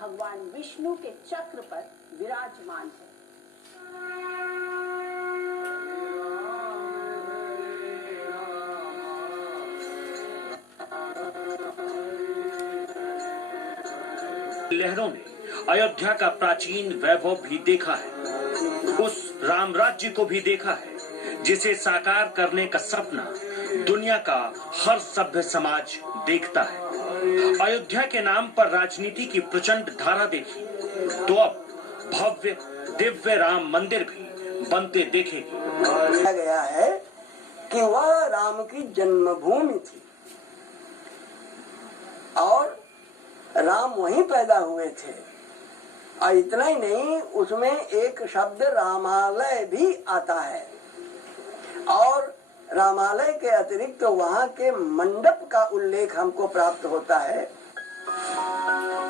भगवान विष्णु के चक्र पर विराजमान है। लहरों ने अयोध्या का प्राचीन वैभव भी देखा है, उस राम राज्य को भी देखा है जिसे साकार करने का सपना दुनिया का हर सभ्य समाज देखता है। अयोध्या के नाम पर राजनीति की प्रचंड धारा देखी तो अब भव्य दिव्य राम मंदिर भी बनते देखेगी। कहा गया है कि वह राम की जन्मभूमि थी और राम वहीं पैदा हुए थे। और इतना ही नहीं, उसमें एक शब्द रामालय भी आता है और रामालय के अतिरिक्त तो वहाँ के मंडप का उल्लेख हमको प्राप्त होता है।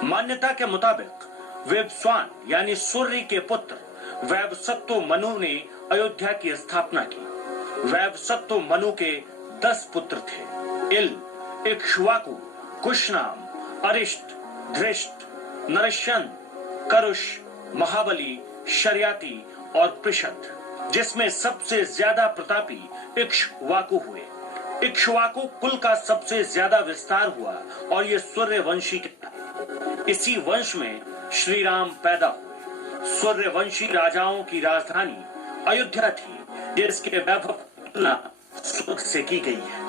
मान्यता के मुताबिक वेबस्वान यानी सूर्य के पुत्र वैवस्वत मनु ने अयोध्या की स्थापना की। वैवस्वत मनु के 10 पुत्र थे। इल, इक्ष्वाकु, कुशनाम, अरिष्ट, धृष्ट, नरश्यन, करुष, महाबली, शर्याति और पृषद, जिसमें सबसे ज्यादा प्रतापी इक्ष्वाकु हुए। इक्ष्वाकु कुल का सबसे ज्यादा विस्तार हुआ और ये सूर्य वंशी इसी वंश में श्री राम पैदा हुए। सूर्यवंशी राजाओं की राजधानी अयोध्या थी, जिसके वैभव की तुलना स्वर्ग से की गई है।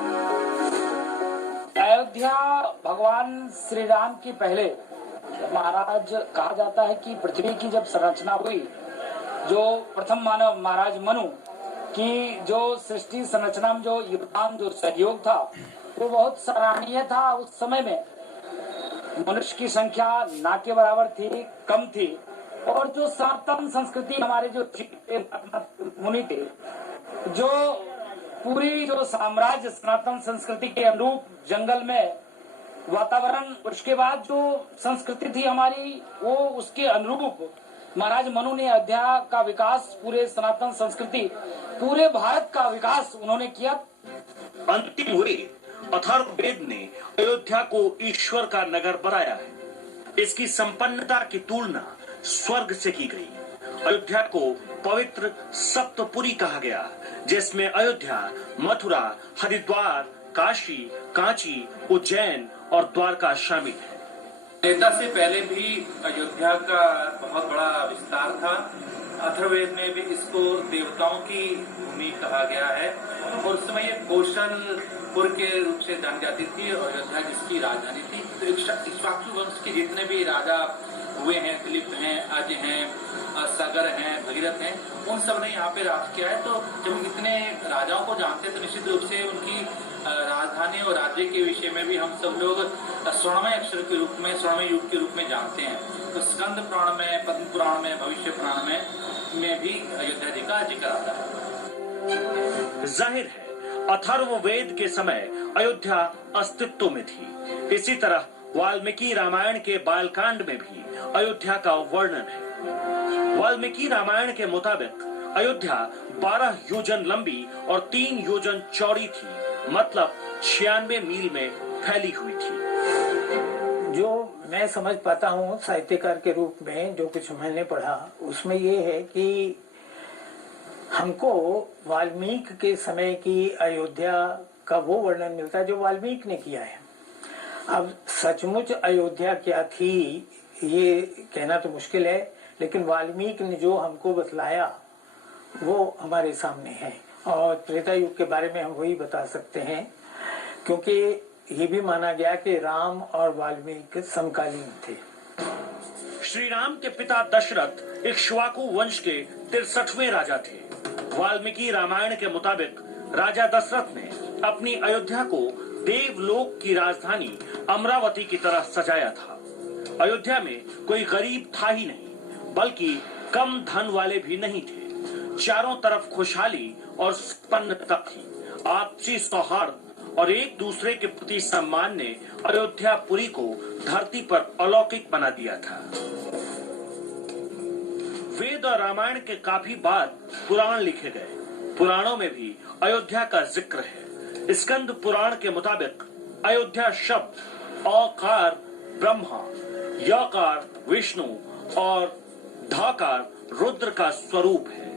अयोध्या भगवान श्री राम की पहले महाराज कहा जाता है कि पृथ्वी की जब संरचना हुई, जो प्रथम मानव महाराज मनु की जो सृष्टि संरचना में जो योगदान जो सहयोग था वो बहुत सराहनीय था। उस समय में मनुष्य की संख्या ना के बराबर थी, कम थी और जो सनातन संस्कृति हमारे जो मुनि थे, जो पूरी जो साम्राज्य सनातन संस्कृति के अनुरूप जंगल में वातावरण, उसके बाद जो संस्कृति थी हमारी, वो उसके अनुरूप महाराज मनु ने अयोध्या का विकास, पूरे सनातन संस्कृति, पूरे भारत का विकास उन्होंने किया। अंतिम हुए अथर्ववेद ने अयोध्या को ईश्वर का नगर बनाया है। इसकी संपन्नता की तुलना स्वर्ग से की गई। अयोध्या को पवित्र सप्तपुरी कहा गया, जिसमें अयोध्या, मथुरा, हरिद्वार, काशी, कांची, उज्जैन और द्वारका शामिल है। त्रेता से पहले भी अयोध्या का बहुत बड़ा विस्तार था। अथर्ववेद में भी इसको देवताओं की भूमि कहा गया है और उस समय ये कौशलपुर के रूप से जानी जाती थी। अयोध्या जिसकी राजधानी थी। तो इक्ष्वाकु वंश के जितने भी राजा हुए हैं, दिलीप हैं, अजय हैं, सागर हैं, भगीरथ हैं, उन सब ने यहाँ पे राज किया है। तो जब इतने राजाओं को जानते हैं तो निश्चित रूप से उनकी राजधानी और राज्य के विषय में भी हम सब लोग स्वर्णमय अक्षर के रूप में, स्वर्णमय युग के रूप में जानते हैं। तो स्कंद पुराण में, पद्म पुराण में, भविष्य पुराण में भी अयोध्या जी का जिक्र आता है। जाहिर है अथर्ववेद के समय अयोध्या अस्तित्व में थी। इसी तरह वाल्मीकि रामायण के बालकांड में भी अयोध्या का वर्णन है। वाल्मीकि रामायण के मुताबिक अयोध्या 12 योजन लंबी और 3 योजन चौड़ी थी, मतलब 96 मील में फैली हुई थी। जो मैं समझ पाता हूँ साहित्यकार के रूप में, जो कुछ मैंने पढ़ा उसमें ये है कि हमको वाल्मीकि के समय की अयोध्या का वो वर्णन मिलता है जो वाल्मीकि ने किया है। अब सचमुच अयोध्या क्या थी ये कहना तो मुश्किल है, लेकिन वाल्मीकि ने जो हमको बतलाया वो हमारे सामने है। और त्रेता युग के बारे में हम वही बता सकते हैं, क्योंकि ये भी माना गया कि राम और वाल्मीकि समकालीन थे। श्री राम के पिता दशरथ इक्ष्वाकु वंश के 63वें राजा थे। वाल्मीकि रामायण के मुताबिक राजा दशरथ ने अपनी अयोध्या को देवलोक की राजधानी अमरावती की तरह सजाया था। अयोध्या में कोई गरीब था ही नहीं, बल्कि कम धन वाले भी नहीं थे। चारों तरफ खुशहाली और संपन्नता थी। आपसी सौहार्द और एक दूसरे के प्रति सम्मान ने अयोध्यापुरी को धरती पर अलौकिक बना दिया था। वेद और रामायण के काफी बाद पुराण लिखे गए। पुराणों में भी अयोध्या का जिक्र है। स्कंद पुराण के मुताबिक अयोध्या शब्द औकार ब्रह्मा यकार विष्णु और धाकार रुद्र का स्वरूप है,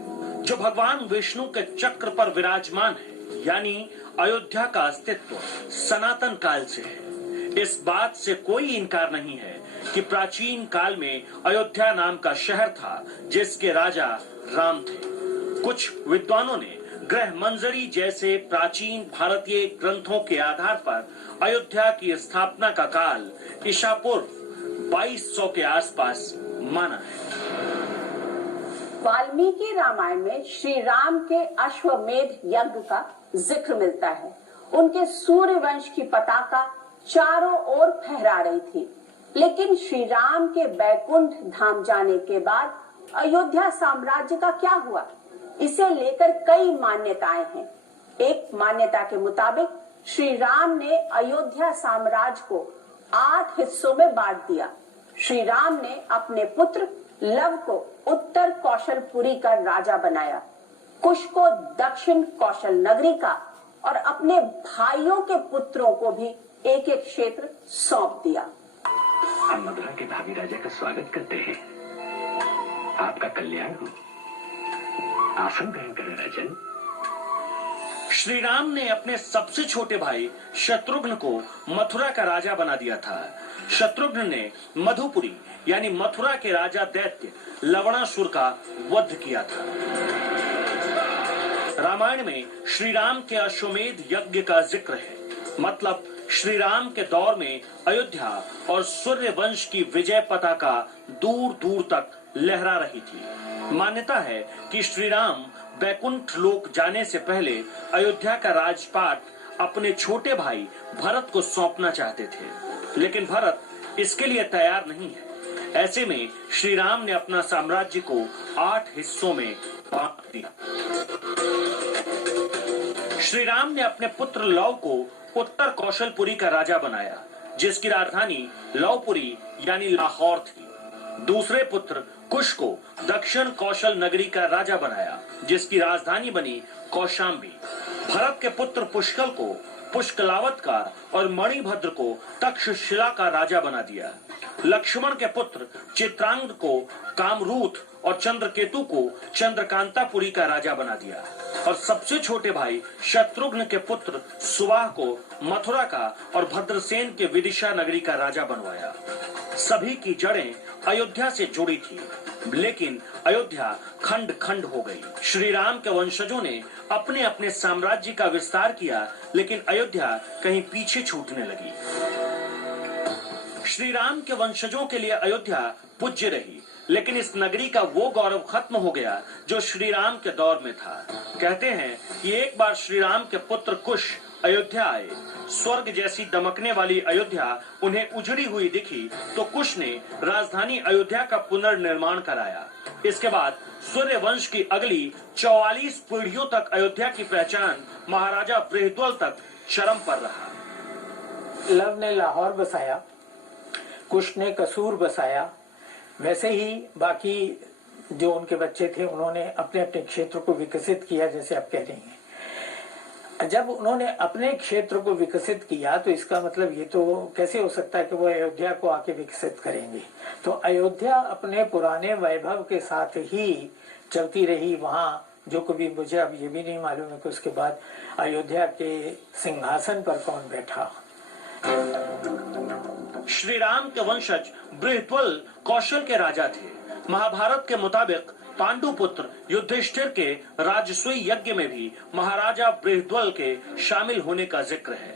जो भगवान विष्णु के चक्र पर विराजमान है। यानी अयोध्या का अस्तित्व सनातन काल से है। इस बात से कोई इनकार नहीं है कि प्राचीन काल में अयोध्या नाम का शहर था, जिसके राजा राम थे। कुछ विद्वानों ने ग्रह मंजरी जैसे प्राचीन भारतीय ग्रंथों के आधार पर अयोध्या की स्थापना का काल ईसा पूर्व 2200 के आसपास माना है। वाल्मीकि रामायण में श्री राम के अश्वमेध यज्ञ का जिक्र मिलता है। उनके सूर्य वंश की पताका चारों ओर फहरा रही थी, लेकिन श्री राम के बैकुंठ धाम जाने के बाद अयोध्या साम्राज्य का क्या हुआ, इसे लेकर कई मान्यताएं हैं। एक मान्यता के मुताबिक श्री राम ने अयोध्या साम्राज्य को 8 हिस्सों में बांट दिया। श्री राम ने अपने पुत्र लव को उत्तर कौशलपुरी का राजा बनाया, कुश को दक्षिण कौशल नगरी का, और अपने भाइयों के पुत्रों को भी एक एक क्षेत्र सौंप दिया। हम मथुरा के भावी राजा का स्वागत करते हैं। आपका कल्याण हो। आसन ग्रहण करें राजन। श्री राम ने अपने सबसे छोटे भाई शत्रुघ्न को मथुरा का राजा बना दिया था। शत्रुघ्न ने मधुपुरी यानी मथुरा के राजा दैत्य लवणासुर का वध किया था। रामायण में श्री राम के अश्वमेध यज्ञ का जिक्र है। मतलब श्री राम के दौर में अयोध्या और सूर्य वंश की विजय पताका दूर दूर तक लहरा रही थी। मान्यता है कि श्री राम बैकुंठ लोक जाने से पहले अयोध्या का राजपाट अपने छोटे भाई भरत को सौंपना चाहते थे, लेकिन भरत इसके लिए तैयार नहीं है। ऐसे में श्री राम ने अपना साम्राज्य को 8 हिस्सों में बांट दिया। श्री राम ने अपने पुत्र लव को उत्तर कौशलपुरी का राजा बनाया, जिसकी राजधानी लवपुरी यानी लाहौर थी। दूसरे पुत्र कुश को दक्षिण कौशल नगरी का राजा बनाया, जिसकी राजधानी बनी कौशाम्बी। भरत के पुत्र पुष्कल को पुष्कलावत का और मणिभद्र को तक्षशिला का राजा बना दिया। लक्ष्मण के पुत्र चित्रांग को कामरूथ और चंद्रकेतु को चंद्रकांतापुरी का राजा बना दिया, और सबसे छोटे भाई शत्रुघ्न के पुत्र सुवाह को मथुरा का और भद्रसेन के विदिशा नगरी का राजा बनवाया। सभी की जड़ें अयोध्या से जुड़ी थी, लेकिन अयोध्या खंड खंड हो गई। श्री राम के वंशजों ने अपने अपने साम्राज्य का विस्तार किया, लेकिन अयोध्या कहीं पीछे छूटने लगी। श्री राम के वंशजों के लिए अयोध्या पूज्य रही, लेकिन इस नगरी का वो गौरव खत्म हो गया जो श्री राम के दौर में था। कहते हैं कि एक बार श्री राम के पुत्र कुश अयोध्या आए। स्वर्ग जैसी दमकने वाली अयोध्या उन्हें उजड़ी हुई दिखी, तो कुश ने राजधानी अयोध्या का पुनर्निर्माण कराया। इसके बाद सूर्य वंश की अगली 44 पीढ़ियों तक अयोध्या की पहचान महाराजा बृहद्वल तक चरम पर रहा। लव ने लाहौर बसाया, कुश ने कसूर बसाया, वैसे ही बाकी जो उनके बच्चे थे उन्होंने अपने अपने क्षेत्र को विकसित किया, जैसे आप कह रही हैं। जब उन्होंने अपने क्षेत्र को विकसित किया तो इसका मतलब ये तो कैसे हो सकता है कि वो अयोध्या को आके विकसित करेंगे। तो अयोध्या अपने पुराने वैभव के साथ ही चलती रही। वहाँ जो कभी मुझे अब ये भी नहीं मालूम है कि उसके बाद अयोध्या के सिंहासन पर कौन बैठा। श्री राम के वंशज बृहद्वल कौशल के राजा थे। महाभारत के मुताबिक पांडु पुत्र युधिष्ठिर के राजसूय यज्ञ में भी महाराजा बृहद्वल के शामिल होने का जिक्र है।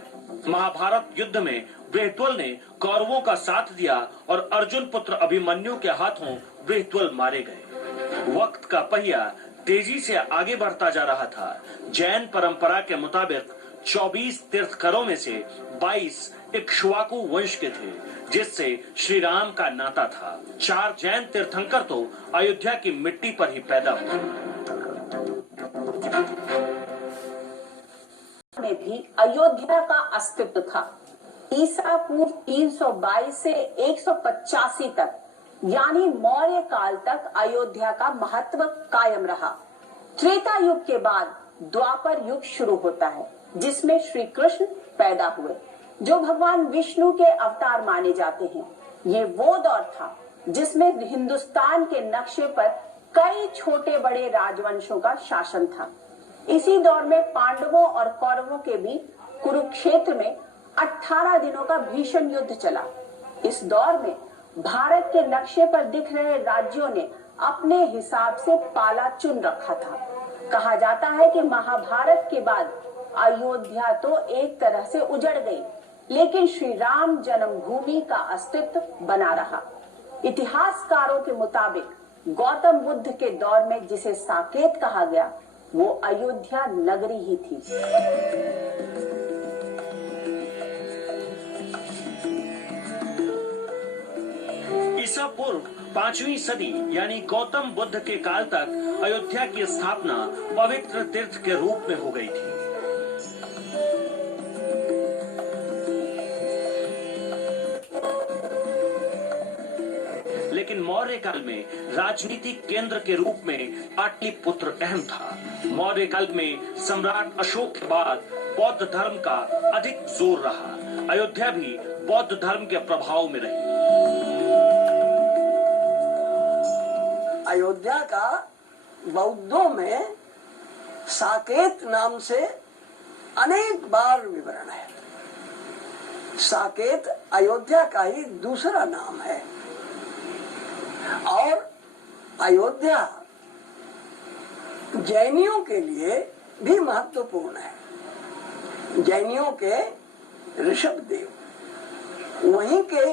महाभारत युद्ध में बृहद्वल ने कौरवों का साथ दिया और अर्जुन पुत्र अभिमन्यु के हाथों बृहद्वल मारे गए। वक्त का पहिया तेजी से आगे बढ़ता जा रहा था। जैन परंपरा के मुताबिक 24 तीर्थकरों में से 22 इक्ष्वाकु वंश के थे, जिससे श्री राम का नाता था। 4 जैन तीर्थंकर तो अयोध्या की मिट्टी पर ही पैदा हुए। में भी अयोध्या का अस्तित्व था। ईसा पूर्व 322 से 185 तक यानी मौर्य काल तक अयोध्या का महत्व कायम रहा। त्रेता युग के बाद द्वापर युग शुरू होता है, जिसमें श्री कृष्ण पैदा हुए, जो भगवान विष्णु के अवतार माने जाते हैं। ये वो दौर था जिसमें हिंदुस्तान के नक्शे पर कई छोटे बड़े राजवंशों का शासन था। इसी दौर में पांडवों और कौरवों के बीच कुरुक्षेत्र में 18 दिनों का भीषण युद्ध चला। इस दौर में भारत के नक्शे पर दिख रहे राज्यों ने अपने हिसाब से पाला चुन रखा था। कहा जाता है कि महाभारत के बाद अयोध्या तो एक तरह से उजड़ गई, लेकिन श्री राम जन्मभूमि का अस्तित्व बना रहा। इतिहासकारों के मुताबिक गौतम बुद्ध के दौर में जिसे साकेत कहा गया, वो अयोध्या नगरी ही थी। ईसा पूर्व 5वीं सदी यानी गौतम बुद्ध के काल तक अयोध्या की स्थापना पवित्र तीर्थ के रूप में हो गई थी। लेकिन मौर्य काल में राजनीतिक केंद्र के रूप में पाटलिपुत्र अहम था। मौर्य काल में सम्राट अशोक के बाद बौद्ध धर्म का अधिक जोर रहा। अयोध्या भी बौद्ध धर्म के प्रभाव में रही। अयोध्या का बौद्धों में साकेत नाम से अनेक बार विवरण है। साकेत अयोध्या का ही दूसरा नाम है और अयोध्या जैनियों के लिए भी महत्वपूर्ण है। जैनियों के ऋषभदेव वहीं के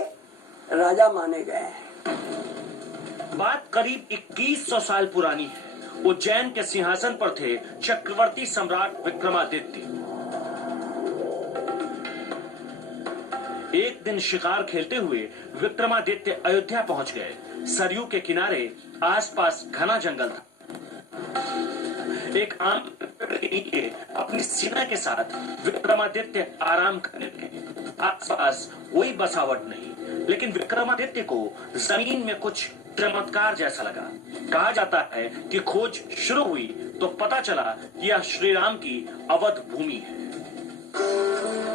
राजा माने गए हैं। बात करीब 2100 साल पुरानी है। उज्जैन के सिंहासन पर थे चक्रवर्ती सम्राट विक्रमादित्य। एक दिन शिकार खेलते हुए विक्रमादित्य अयोध्या पहुंच गए। सरयू के किनारे आसपास घना जंगल था। एक आम पेड़ के नीचे अपनी सेना के साथ विक्रमादित्य आराम करने लगे। आसपास कोई बसावट नहीं, लेकिन विक्रमादित्य को जमीन में कुछ चमत्कार जैसा लगा। कहा जाता है कि खोज शुरू हुई तो पता चला कि यह श्री राम की अवध भूमि है।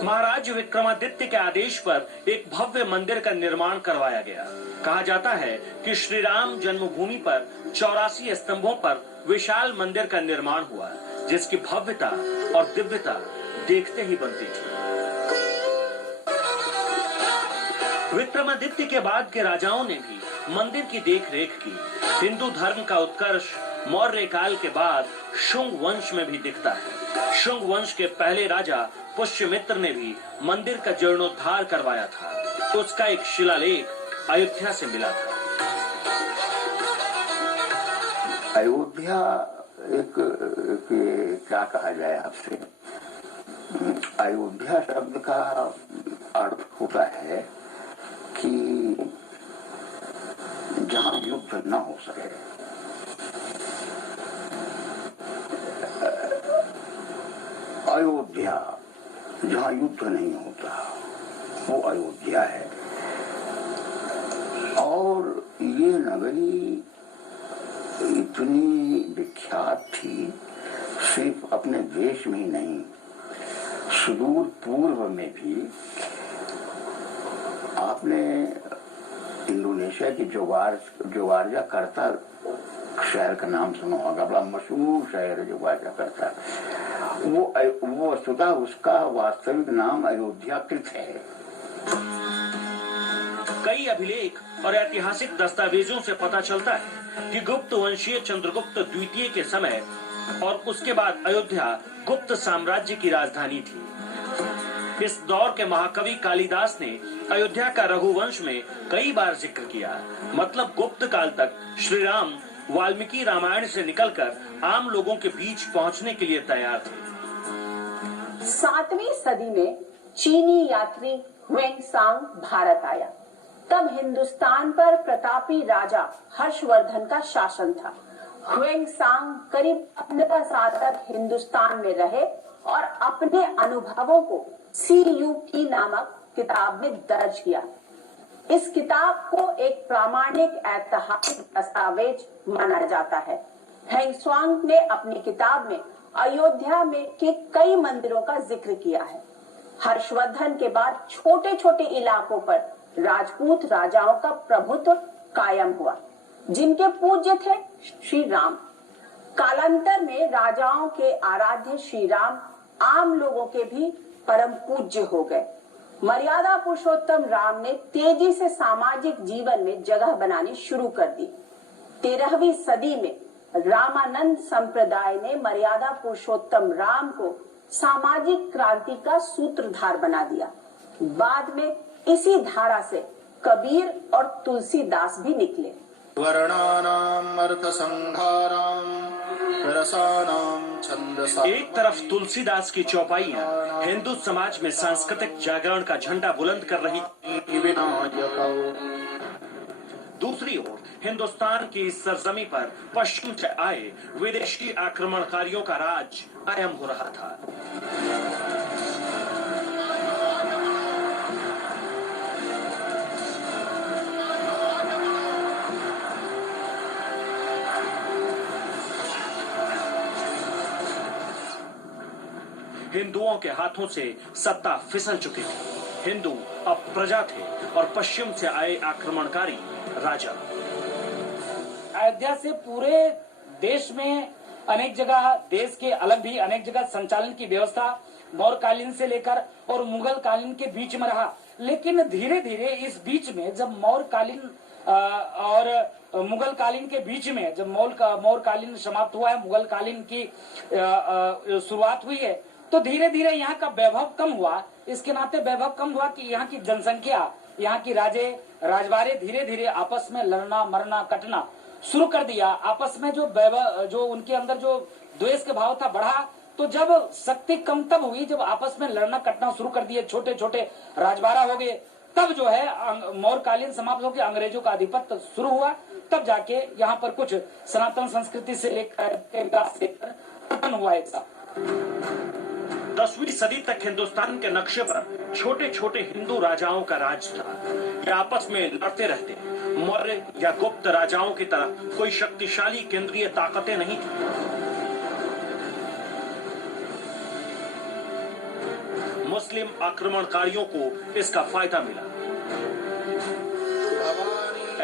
महाराज विक्रमादित्य के आदेश पर एक भव्य मंदिर का निर्माण करवाया गया। कहा जाता है कि श्री राम जन्मभूमि पर 84 स्तंभों पर विशाल मंदिर का निर्माण हुआ, जिसकी भव्यता और दिव्यता देखते ही बनती थी। विक्रमादित्य के बाद के राजाओं ने भी मंदिर की देखरेख की। हिंदू धर्म का उत्कर्ष मौर्य काल के बाद शुंग वंश में भी दिखता है। शुंग वंश के पहले राजा पुष्यमित्र ने भी मंदिर का जीर्णोद्धार करवाया था, तो उसका एक शिलालेख अयोध्या से मिला था। अयोध्या एक क्या कहा जाए आपसे, अयोध्या शब्द का अर्थ होता है कि जहां युद्ध न हो सके। अयोध्या जहां युद्ध नहीं होता वो अयोध्या है। और ये नगरी इतनी विख्यात थी, सिर्फ अपने देश में ही नहीं, सुदूर पूर्व में भी। आपने इंडोनेशिया की जोग्याकर्ता शहर का नाम सुना होगा, बड़ा मशहूर शहर है जोग्याकर्ता। वो वस्तुतः उसका वास्तविक नाम अयोध्याकृत है। कई अभिलेख और ऐतिहासिक दस्तावेजों से पता चलता है कि गुप्त वंशीय चंद्रगुप्त द्वितीय के समय और उसके बाद अयोध्या गुप्त साम्राज्य की राजधानी थी। इस दौर के महाकवि कालिदास ने अयोध्या का रघुवंश में कई बार जिक्र किया। मतलब गुप्त काल तक श्री राम वाल्मीकि रामायण से निकलकर आम लोगों के बीच पहुंचने के लिए तैयार थे। 7वीं सदी में चीनी यात्री ह्वेंसांग भारत आया। तब हिंदुस्तान पर प्रतापी राजा हर्षवर्धन का शासन था। ह्वेंसांग करीब 15 साल तक हिंदुस्तान में रहे और अपने अनुभवों को CUP नामक किताब में दर्ज किया। इस किताब को एक प्रामाणिक ऐतिहासिक दस्तावेज माना जाता है। ह्वेंसांग ने अपनी किताब में अयोध्या में के कई मंदिरों का जिक्र किया है। हर्षवर्धन के बाद छोटे छोटे इलाकों पर राजपूत राजाओं का प्रभुत्व कायम हुआ, जिनके पूज्य थे श्री राम। कालांतर में राजाओं के आराध्य श्री राम आम लोगों के भी परम पूज्य हो गए। मर्यादा पुरुषोत्तम राम ने तेजी से सामाजिक जीवन में जगह बनानी शुरू कर दी। 13वीं सदी में रामानंद संप्रदाय ने मर्यादा पुरुषोत्तम राम को सामाजिक क्रांति का सूत्रधार बना दिया। बाद में इसी धारा से कबीर और तुलसीदास भी निकले। वर्णानाम अर्थसंहाराम रसानाम छंदसा। एक तरफ तुलसीदास की चौपाइयां हिंदू समाज में सांस्कृतिक जागरण का झंडा बुलंद कर रही, दूसरी ओर हिंदुस्तान की इस सरजमी पर पश्चिम से आए विदेशी आक्रमणकारियों का राज कायम हो रहा था। हिंदुओं के हाथों से सत्ता फिसल चुकी थी। हिंदू अब प्रजा थे और पश्चिम से आए आक्रमणकारी राजा। अयोध्या से पूरे देश में अनेक जगह, देश के अलग भी अनेक जगह संचालन की व्यवस्था मौर्यकालीन से लेकर और मुगल कालीन के बीच में रहा। लेकिन धीरे धीरे इस बीच में जब मौर्यकालीन और मुगल कालीन के बीच में जब मौर्यकालीन समाप्त हुआ है, मुगल कालीन की शुरुआत हुई है, तो धीरे धीरे यहाँ का वैभव कम हुआ। इसके नाते वैभव कम हुआ कि यहाँ की जनसंख्या, यहाँ की राजवाड़े धीरे धीरे आपस में लड़ना मरना कटना शुरू कर दिया। आपस में जो उनके अंदर जो द्वेष के भाव था बढ़ा। तो जब शक्ति कम तब हुई जब आपस में लड़ना कटना शुरू कर दिए, छोटे छोटे राजवाड़ा हो गए, तब जो है मौर्यकालीन समाप्त होकर अंग्रेजों का आधिपत्य शुरू हुआ। तब जाके यहाँ पर कुछ सनातन संस्कृति से लेकर पतन हुआ। एक 10वीं सदी तक हिंदुस्तान के नक्शे पर छोटे छोटे हिंदू राजाओं का राज था। ये आपस में लड़ते रहते। मौर्य या गुप्त राजाओं की तरह कोई शक्तिशाली केंद्रीय ताकतें नहीं थी। मुस्लिम आक्रमणकारियों को इसका फायदा मिला।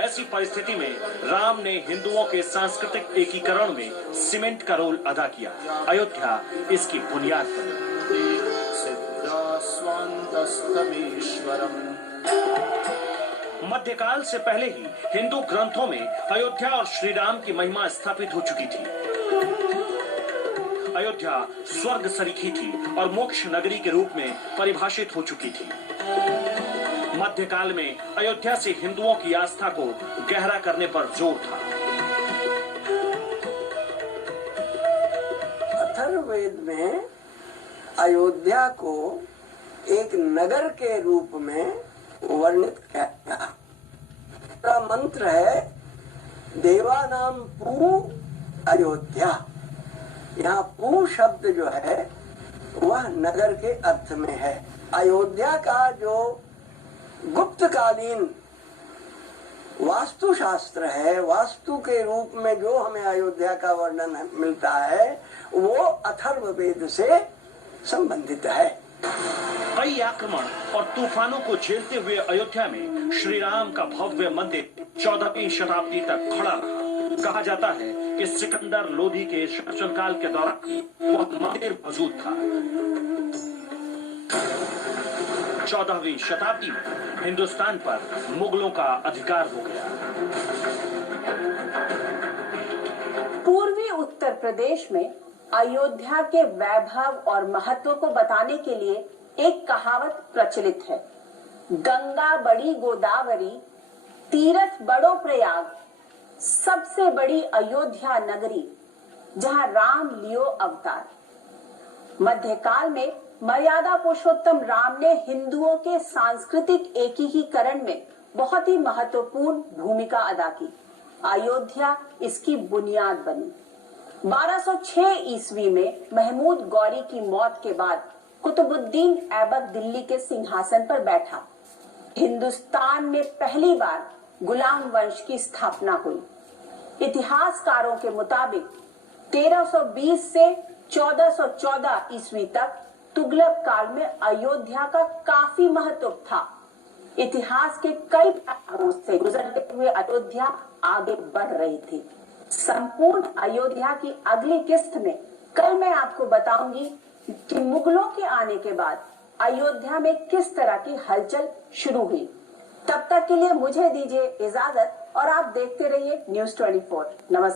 ऐसी परिस्थिति में राम ने हिंदुओं के सांस्कृतिक एकीकरण में सीमेंट का रोल अदा किया। अयोध्या इसकी बुनियाद बनी। मध्यकाल से पहले ही हिंदू ग्रंथों में अयोध्या और श्री राम की महिमा स्थापित हो चुकी थी। अयोध्या स्वर्ग सरीखी थी और मोक्ष नगरी के रूप में परिभाषित हो चुकी थी। मध्यकाल में अयोध्या से हिंदुओं की आस्था को गहरा करने पर जोर था। अथर्ववेद में अयोध्या को एक नगर के रूप में वर्णित किया गया। मंत्र है देवानाम पू अयोध्या। यहाँ पू शब्द जो है वह नगर के अर्थ में है। अयोध्या का जो गुप्तकालीन वास्तुशास्त्र है, वास्तु के रूप में जो हमें अयोध्या का वर्णन मिलता है वो अथर्ववेद से संबंधित है। कई आक्रमण और तूफानों को झेलते हुए अयोध्या में श्री राम का भव्य मंदिर 14वीं शताब्दी तक खड़ा रहा। कहा जाता है कि सिकंदर लोधी के शासनकाल के दौरान वह मंदिर मौजूद था। 14वीं शताब्दी में हिंदुस्तान पर मुगलों का अधिकार हो गया। पूर्वी उत्तर प्रदेश में अयोध्या के वैभव और महत्व को बताने के लिए एक कहावत प्रचलित है। गंगा बड़ी गोदावरी, तीर्थ बड़ो प्रयाग, सबसे बड़ी अयोध्या नगरी, जहां राम लियो अवतार। मध्यकाल में मर्यादा पुरुषोत्तम राम ने हिंदुओं के सांस्कृतिक एकीकरण में बहुत ही महत्वपूर्ण भूमिका अदा की। अयोध्या इसकी बुनियाद बनी। 1206 ईस्वी में महमूद गौरी की मौत के बाद कुतुबुद्दीन ऐबक दिल्ली के सिंहासन पर बैठा। हिंदुस्तान में पहली बार गुलाम वंश की स्थापना हुई। इतिहासकारों के मुताबिक 1320 से 1414 ईस्वी तक तुगलक काल में अयोध्या का काफी महत्व था। इतिहास के कई पड़ावों से गुजरते हुए अयोध्या आगे बढ़ रही थी। संपूर्ण अयोध्या की अगली किस्त में कल मैं आपको बताऊंगी कि मुगलों के आने के बाद अयोध्या में किस तरह की हलचल शुरू हुई। तब तक के लिए मुझे दीजिए इजाजत और आप देखते रहिए News 24। नमस्कार।